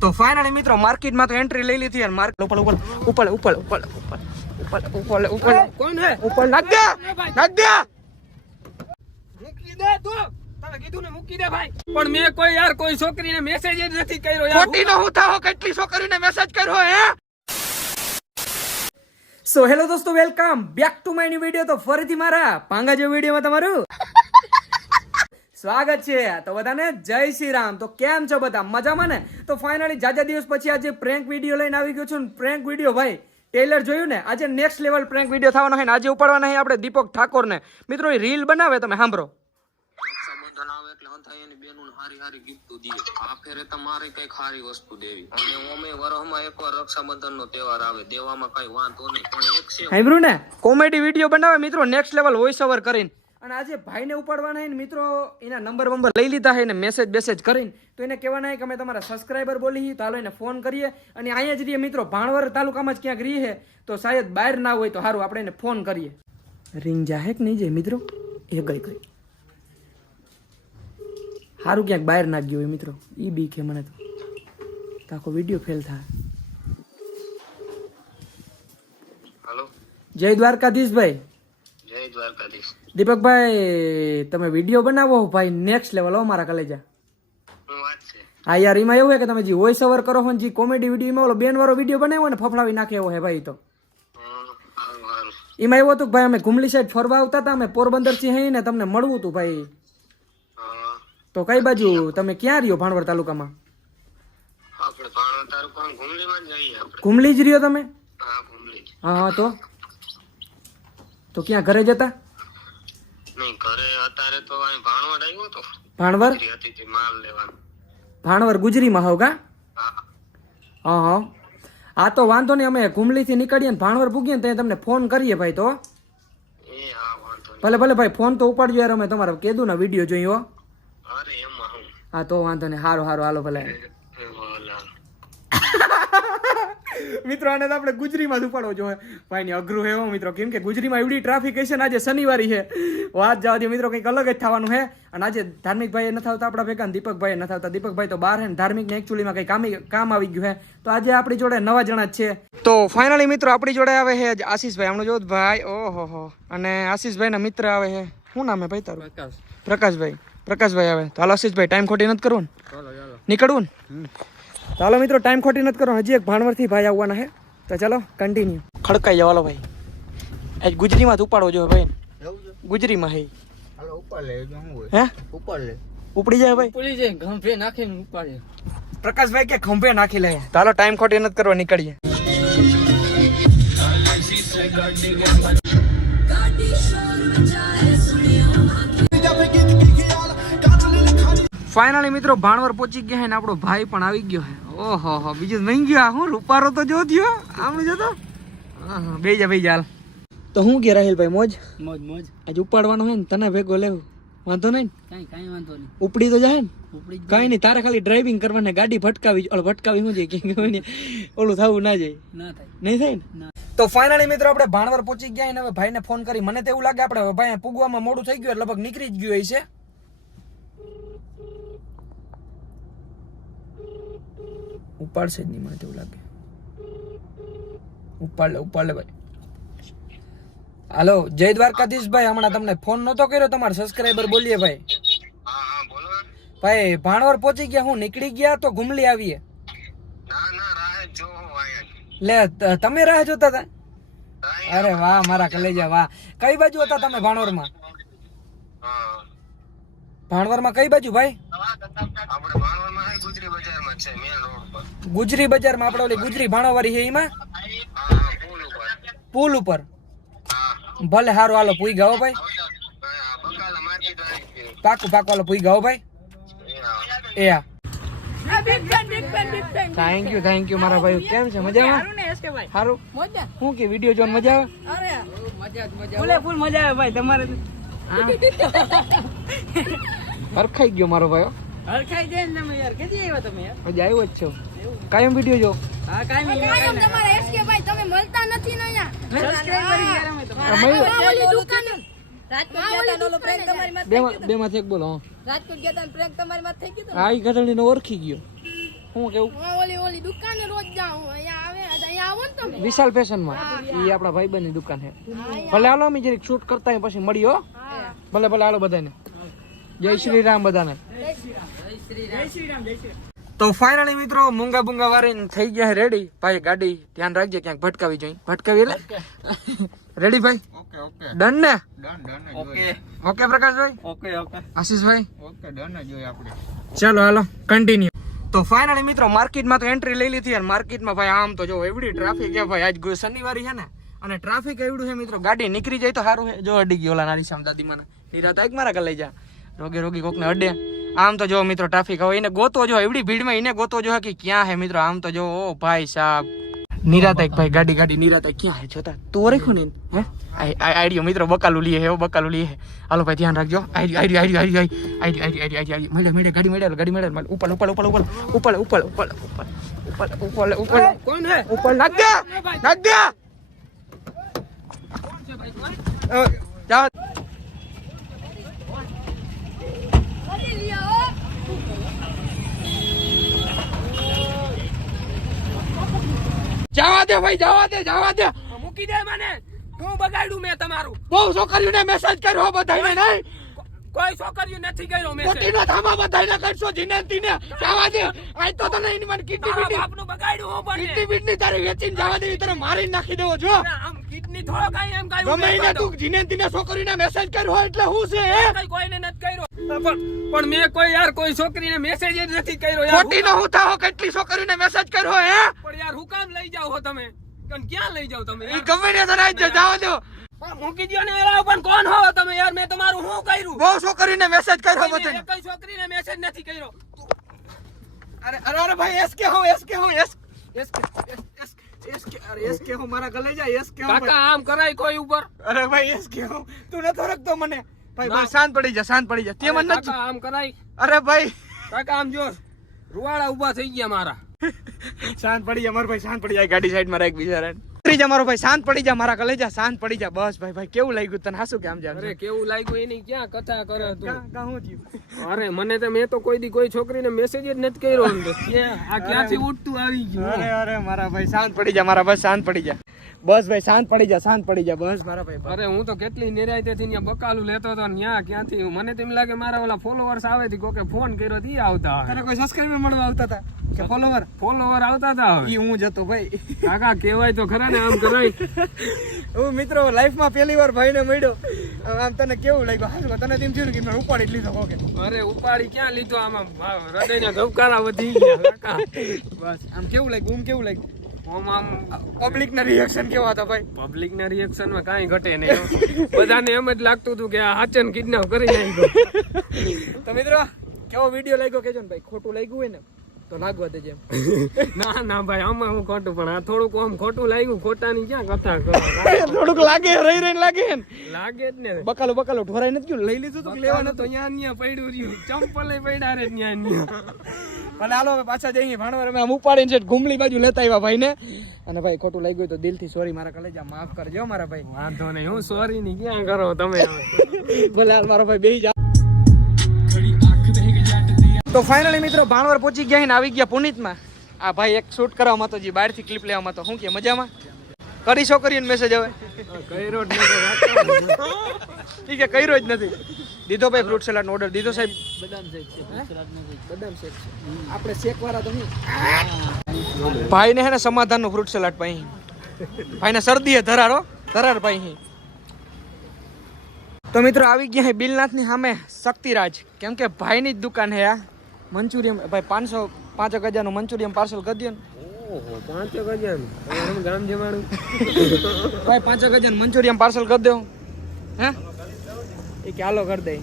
તો ફાઇનલી મિત્રો માર્કેટમાં તો એન્ટ્રી લઈ લીધી અને માર્કેટ ઉપર કોણ હે ઉપર નાખ દે મૂકી દે તું તને કીધું ને મૂકી દે ભાઈ પણ મેં કોઈ છોકરીને મેસેજ જ નથી કર્યો યાર ખોટી નો હું થાઓ કેટલી છોકરીને મેસેજ કર્યો હે સો હેલો દોસ્તો welcome back to my new video તો ફરીથી મારા પાંગા જેવો વિડિયોમાં તમારું સ્વાગત છે તો બધાને જય શ્રી રામ તો કેમ છો બધા મજામાં ને તો ફાઇનલી જાજા દિવસ પછી આજે પ્રેન્ક વિડિયો લઈને આવી ગયો છું પ્રેન્ક વિડિયો ભાઈ ટેલર જોયું ને આજે નેક્સ્ટ લેવલ પ્રેન્ક વિડિયો થવાનો છે ને આજે ઉપાડવાના છે આપણે દીપક ઠાકોર ને મિત્રો એ રીલ બનાવે તમે સાંભળો રક્ષાબંધન આવે એટલે હંથાઈ એની બેનું હારી ગિફ્ટ દીએ આ ફેરે તમારે કઈક હારી વસ્તુ દેવી અને ઓમે વરહમાં એકવાર રક્ષાબંધન નો તહેવાર આવે દેવામાં કઈ વાંધો નહીં પણ એક છે સાંભળ્યું ને કોમેડી વિડિયો બનાવે મિત્રો નેક્સ્ટ લેવલ વોઇસ ઓવર કરીને અને આજે ભાઈને ઉપાડવાના છે ને મિત્રો એના નંબર લઈ લીધા છે ને મેસેજ કરીને તો એને કહેવાના છે કે અમે તમારા સબસ્ક્રાઇબર બોલી તો હાલો એને ફોન કરીએ અને અહીંયા જ રહીએ મિત્રો ભાણવર તાલુકામાં જ ક્યાંક રહીએ તો શાયદ બહાર ના હોય તો સારું આપણે એને ફોન કરીએ રિંગ જાહે કે નહીં જાય મિત્રો એ ગઈ સારું ક્યાંક બહાર ના ગયો હોય મિત્રો એ બી કે મને તો આખો વિડીયો ફેલ થાય હાલો જય દ્વારકાધીશભાઈ જય દ્વારકાધીશ દીપકભાઈ તમે વિડીયો બનાવો ભાઈ નેક્સ્ટ લેવલ હો મારા કલેજા હું વાત છે હા યાર એમાં એવું છે કે તમે જે વોઇસ ઓવર કરો છો ને જે કોમેડી વિડીયો એમાં ઓલો બેન વાળો વિડીયો બનાવ્યો ને ફફડાવી નાખે એવો હે ભાઈ તો એમાં એવું હતું કે ભાઈ અમે ઘુમલી સાઈડ ફરવા આવતા હતા અમે પોરબંદર થી હઈ ને તમને મળવું હતું ભાઈ તો કઈ બાજુ તમે ક્યાં રહ્યો ભાણવર તાલુકામાં આપણે ભાણવર તાલુકામાં ઘુમલીમાં જ જઈએ આપણે ઘુમલી જ રહ્યો તમે હા ઘુમલી હા તો ક્યાં ઘરે જતા નહીં ઘરે અત્યારે તો અહીં ભાણવર આવ્યો તો ભાણવર હતી તે માલ લેવાનો ભાણવર ગુજરીમાં હોવ કા હા હા તો વાંધો નહીં અમે ઘુમલી થી નીકળીએ ને ભાણવર પૂગીએ ને ત્યાં તમને ફોન કરીએ ભાઈ તો એ હા વાંધો નહીં ભલે ભાઈ ફોન તો ઉપાડજો યાર અમે તમારે કીધું ને વિડીયો જોયો અરે એમાં હું હા તો વાંધો નહીં હારું હાલો ભલે મિત્રો આને તો આપણે ગુજરીમાં જ ઉપાડવો જોઈએ ભાઈ ને અઘરું હે મિત્રો કેમ કે ગુજરીમાં એવડી ટ્રાફિક હશે ને આજે શનિવારી છે વાત જવા દે મિત્રો કંઈક અલગ જ થવાનું છે અને આજે ધાર્મિક ભાઈ નથી આવતા આપણા ભેગા દીપકભાઈ નથી આવતા દીપકભાઈ તો બહાર હે ને ધાર્મિક ને એકચ્યુઅલીમાં કંઈ કામ આવી ગયું છે તો આજે આપણી જોડે નવા જણા જ છે તો ફાઇનલી મિત્રો આપણી જોડે આવે છે આશીષભાઈ હમણાં જોત ભાઈ ઓહો અને આશીષભાઈના મિત્ર આવે છે શું નામ હે ભાઈ તારું પ્રકાશભાઈ આવે તો હાલો આશીષભાઈ ટાઈમ ખોટી નથી કરવું ને નીકળવું ને ચાલો મિત્રો ટાઈમ ખોટી નથી કરો હજી એક ભાણવરથી ભાઈ આવવાના છે તો ચાલો કન્ટિન્યુ ખડકાઈ જવાલો ભાઈ આજ ગુજરીમાં જ ઉપાડવો જોઈએ ભાઈ ગુજરીમાં હે ઉપડી જાય ભાઈ ઉપડી જાય ગંભે નાખીને ઉપાડે પ્રકાશભાઈ કે ખંભે નાખી લે ચાલો ટાઈમ ખોટી નથી કરવા નીકળીએ ફાઇનલી મિત્રો ભાણવર પહોંચી ગયા છે ને આપણો ભાઈ પણ આવી ગયો છે ઓહો બીજું નહીં ગયો હું રૂપારો તો જો થયો આમ જતો બે જા હાલ તો હું કે રાહિલભાઈ મોજ આજે ઉપાડવાનો હે ને તને ભેગો લેવું વાંધો નહીં કાઈ વાંધો નહીં ઉપડી તો જાય ને ઉપડી કાઈ નહીં તારે ખાલી ડ્રાઇવિંગ કરવાની ગાડી ભટકાવી શું જાય ઓલું થવું ના જાય ના થાય નહીં થાય ને તો ફાઇનલી મિત્રો આપણે ભાણવર પહોંચી ગયા ને હવે ભાઈને ફોન કરી મને તો એવું લાગે આપણે ભાઈ પૂગવામાં મોડું થઈ ગયું લગભગ નીકળી જ ગયું છે ઉપાડશે જ નહીં મને તેવું લાગે ઉપાડ લે ભાઈ હાલો જય દ્વારકાધીશ ભાઈ હમણાં તમને ફોન નતો કર્યો તમારા સબસ્ક્રાઇબર બોલીએ ભાઈ હા બોલો ભાઈ ભાણવર પહોંચી ગયા હું નીકળી ગયા તો ઘુમલી આવીએ ના રાહ જો હું આયા લે તમે રાહ જોતા હતા અરે વાહ મારા કલેજા વાહ કઈ બાજુ હતા તમે ભાણવરમાં હા ભાણવરમાં કઈ બાજુ ભાઈ આપણે ભાણવરમાં હે ગુજરી બજારમાં છે મેન રોડ પર ગુજરી બજારમાં આપણે ઓલી ગુજરી ભાણવારી છે એમાં હા પુલ ઉપર હા ભલે હારું હાલો પૂઈ ગાઓ ભાઈ બકાલા માર્કેટ આવી પાકું હાલો પૂઈ ગાઓ ભાઈ એ હા થેન્ક યુ મારા ભાઈ કેમ છે મજામાં સારું શું કે વિડીયો જોવાની મજા આવે ફૂલ મજા આવે ભાઈ તમારે હરખાઈ ગયો મારો ભાઈ હરખાઈ જાય ને તમે યાર કેદી આવ્યા તમે યાર હજી આવ્યો જ છો કાયમ વિડીયો જો હા કાઈ કાયમ તમારે એસકે ભાઈ તમે મળતા નથી ને અહીંયા સબસ્ક્રાઇબ કરી યાર અમે તમારે ઓલી દુકાન રાજકોટ ગયા તા ઓલો પ્રેન્ક તમારી માં બે માંથી એક બોલો રાજકોટ ગયા તા પ્રેન્ક તમારી માં થઈ ગયું આ ઈ ગધડીને ઓળખી ગયો શું કેવું હું ઓલી દુકાને રોજ જાઉં અહીંયા આવે અહીંયા આવો ને તમે વિશાલ ફેશનમાં ઈ આપણા ભાઈબંધની દુકાન છે ભલે હાલો અમે જરીક શૂટ કરતા હોય પછી મળીએ હો ભલે ભલે હાલો બધાને જય શ્રી રામ બધાને તો ફાઇનલી મિત્રો મૂંગા બુંગા વારીને થઈ ગયા રેડી ભાઈ ગાડી ધ્યાન રાખજે ક્યાંક ભટકાવી જોઈએ ભટકાવી એટલે રેડી ભાઈ ઓકે ઓકે ડન ને ડન ઓકે ઓકે પ્રકાશભાઈ ઓકે ઓકે આશીષભાઈ ઓકે ડન જ હોય આપણે ચાલો હાલો કન્ટિન્યુ તો ફાઇનલી મિત્રો માર્કેટમાં તો એન્ટ્રી લઈ લીધી અને માર્કેટમાં ભાઈ આમ તો જો એવડી ટ્રાફિક છે ભાઈ આજ શનિવારી છે ને અને ટ્રાફિક એવડું છે મિત્રો ગાડી નીકળી જાય તો સારું છે જો અડી ગઈ ઓલા નારી સામ દાદી મને નિરાત એક મારા લઈ જા રોગે રોગી કોકને અડે આમ તો જો મિત્રો ટ્રાફિક હવે એને ગોતો જો એવડી ભીડમાં એને ગોતો જો કે ક્યાં હે મિત્રો આમ તો જો ઓ ભાઈ સાહેબ નિરાત એક ભાઈ ગાડી નિરાત ક્યાં હે જોતા તો રેખો ને હે આઈડિયો મિત્રો બકાલું લીએ હે બકાલું લીએ હે હાલો ભાઈ ધ્યાન રાખજો આઈડિયો મેડે ગાડી મેડે ઉપર કોણ હે ઉપર નાખ દે જાઓ ઓલી લ્યો જવા દે ભાઈ જવા દે મૂકી દે મને હું બગાડ્યું મેં તમારું બહુ છોકરીઓને મેસેજ કર્યો બધાને નહીં કોઈ છોકરીઓ નથી કર્યો મેં મોટીના ધામા બધાને કરશો જીનેતીને જવા દે આજ તો તને એની મને કિડની બીટી બાપનું બગાડ્યું હું પણ કિડની બીટની તારી વેચીને જવા દેવી તને મારી નાખી દેવો જો આમ કિડની થોડો કાઈ એમ કાઈ ગમે એને તું જીનેતીને છોકરીને મેસેજ કર્યો એટલે હું છે હે કઈ કોઈને નથી કર્યો પણ મેં કોઈ યાર કોઈ છોકરીને મેસેજ જ નથી કર્યો યાર ખોટીનો હું થાઓ કેટલી છોકરીને મેસેજ કર્યો હે પણ યાર હું કામ લઈ જાવ હો તમે ક્યાં લઈ જાવ તમે ઈ ગમે ને તને આજ જવા દો મૂકી દો ને એલા પણ કોણ હો તમે યાર મેં તમારું શું કર્યું બહુ છોકરીને મેસેજ કર્યો મેં બધાને કઈ છોકરીને મેસેજ નથી કર્યો અરે ભાઈ એસકે હું મારા ગલે જાય એસકે હું કાકા આમ કરાય કોઈ ઉપર અરે ભાઈ એસકે હું તું નતો રાખતો મને ભાઈ બસ શાંત પડી જા તે મને નથી કાકા આમ કરાય અરે ભાઈ કાકા આમ જો રૂવાડા ઉભા થઈ ગયા મારા શાંત પડી જા મારો ભાઈ શાંત પડી જાય ગાડી સાઈડ માં રાખ બિચારાને પડી જા મારો ભાઈ શાંત પડી જા મારા કલેજા શાંત પડી જા બસ ભાઈ કેવું લાગ્યું તને હાસુ કે આમ જા અરે કેવું લાગ્યું એની ક્યાં કથા કરે તું કા હું થયું અરે મને તો મેં તો કોઈ દી કોઈ છોકરીને મેસેજ જ નથી કર્યો એમ તો આ ક્યાંથી ઉઠતું આવી ગયું અરે મારા ભાઈ શાંત પડી જા મારા બસ શાંત પડી જા બસ ભાઈ શાંત પડી જા બસ મારા ભાઈ અરે હું તો કેટલી નિરાયતેથી ત્યાં બકાલું લેતો હતો ને ત્યાં ક્યાંથી મને તેમ લાગે મારા ઓલા ફોલોવર્સ આવે થી કોકે ફોન કર્યો તી આવતા તને કોઈ સબસ્ક્રાઇબર મળવા આવતા હતા કે ફોલોવર આવતા હતા હવે ઈ હું જતો ભાઈ કાકા કહેવાય તો ખરા ને આમ કરાય હું મિત્રો લાઈફમાં પહેલી વાર ભાઈને મળ્યો આમ તને કેવું લાગ્યું હાલ તને તેમ થયું કે મેં ઉપાડી જ લીધો ઓકે અરે ઉપાડી ક્યાં લીધો આમાં હૃદયના ધબકારા વધી ગયા કાકા બસ આમ કેવું લાગ્યું આમ પબ્લિક ના રિએક્શન કેવા હતા ભાઈ પબ્લિક ના રિએક્શન માં કાંઈ ઘટે નહીં બધાને એમ જ લાગતું હતું કે આ હાચન કિડનેપ કરી નાખ્યો તો મિત્રો કેવો વિડીયો લાગ્યો કેજો ને ભાઈ ખોટું લાગ્યું હોય ને તો લાગવા દેજે ના ભાઈ આમાં હું ખોટું પણ આ થોડુંક આમ ખોટું લાગ્યું ખોટાની ક્યાં કથા કરો થોડુંક લાગે રહી લાગે ને લાગે જ ને બકાલો ઢોરાઈ નથી ગયું લઈ લીધું તો લેવાનું તો ત્યાં પડ્યું રહ્યું ચંપલે પડ્યા રે ત્યાં ભલે હાલો હવે પાછા જઈએ ભાણવાર અમે આમ ઉપાડીને છે ઘુમલી બાજુ લેતા આવ્યા ભાઈ ને અને ભાઈ ખોટું લાગ્યું તો દિલથી સોરી મારા કલેજા માફ કરજો મારા ભાઈ વાંધો નહીં હું સોરી ની ક્યાં કરો તમે ભલે હાલ મારો ભાઈ બેહી જા તો ફાઇનલી મિત્રો ભાણવાર પહોંચી ગયા ને આવી ગયા પુનિતમાં આ ભાઈ એક શૂટ કરવામાં તો બહારથી ક્લિપ લેવામાં તો શું કે મજામાં કરી છોકરીઓને મેસેજ હવે કર્યો જ નથી ઠીક છે કર્યો જ નથી દીધો ભાઈ ફ્રૂટ સલાડ નો ઓર્ડર દીધો સાહેબ બદામ શેક આપણે શેક વાળા તો નહીં ભાઈ ને હે ને સમાધાન નું ફ્રૂટ સલાડ પાઈ ભાઈ ને શરદી ધરાર પાઈ તો મિત્રો આવી ગયા હે બિલનાથ ની સામે શક્તિરાજ કેમ કે ભાઈ ની જ દુકાન હે આ મંચુરિયમ ભાઈ 5,000 નું મંચુરિયમ પાર્સલ કરી દો ને ઓહો 5,000 ગામ જમાડું ભાઈ 5,000 મંચુરિયમ પાર્સલ કરી દો હે એ કે હાલો કરી દે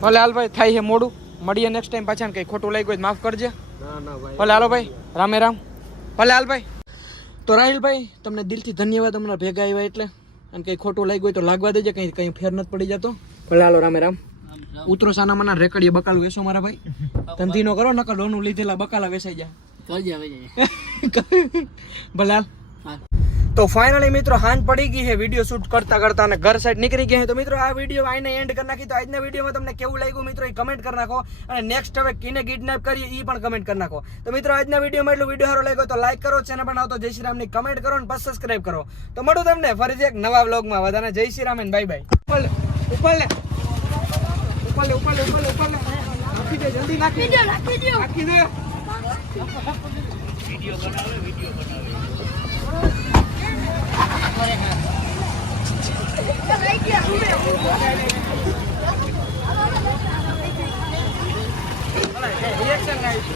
ભલે હાલ ભાઈ થાય છે મોડું મળીએ નેક્સ્ટ ટાઈમ પાછા કઈ ખોટું લાગ્યું હોય માફ કરજે ના ભાઈ ભલે હાલો ભાઈ રામે રામ ભલે હાલ ભાઈ તો રાહિલભાઈ તમને દિલથી ધન્યવાદ હમણાં ભેગા આવ્યા એટલે અને કઈ ખોટું લાગ્યું હોય તો લાગવા દેજે કઈ ફેર નથી પડી જતો ભલે હાલો રામે રામ ઉતરો સાના મના રેકડીએ બકાલું વેચો મારા ભાઈ ધંધી નો કરો નકર લોનું લીધેલા બકાલા વેચાઈ જાય ભલે હાલ તો ફાઇનલી મિત્રો હાંજ પડી ગઈ છે વિડીયો શૂટ કરતા કરતા અને ઘર સાઈડ નીકળી ગયા છે. તો મિત્રો આ વિડીયો આઈને એન્ડ કરી નાખી. તો આજના વિડીયોમાં તમને કેવું લાગ્યું મિત્રો એ કમેન્ટ કરી નાખો અને નેક્સ્ટ હવે કિને કિડનેપ કરીએ એ પણ કમેન્ટ કરી નાખો. તો મિત્રો આજના વિડીયોમાં એટલું વિડીયો સારો લાગ્યો તો લાઈક કરો, ચેનલ પર આવતો જય શ્રી રામની કમેન્ટ કરો અને પછી સબસ્ક્રાઇબ કરો. તો મળું તમને ફરીથી એક નવા વ્લોગમાં. બધાને જય શ્રી રામ અને બાય બાય. ઉપર લે નાખી દે, જલ્દી નાખી દે, નાખી દે. રિએક્શન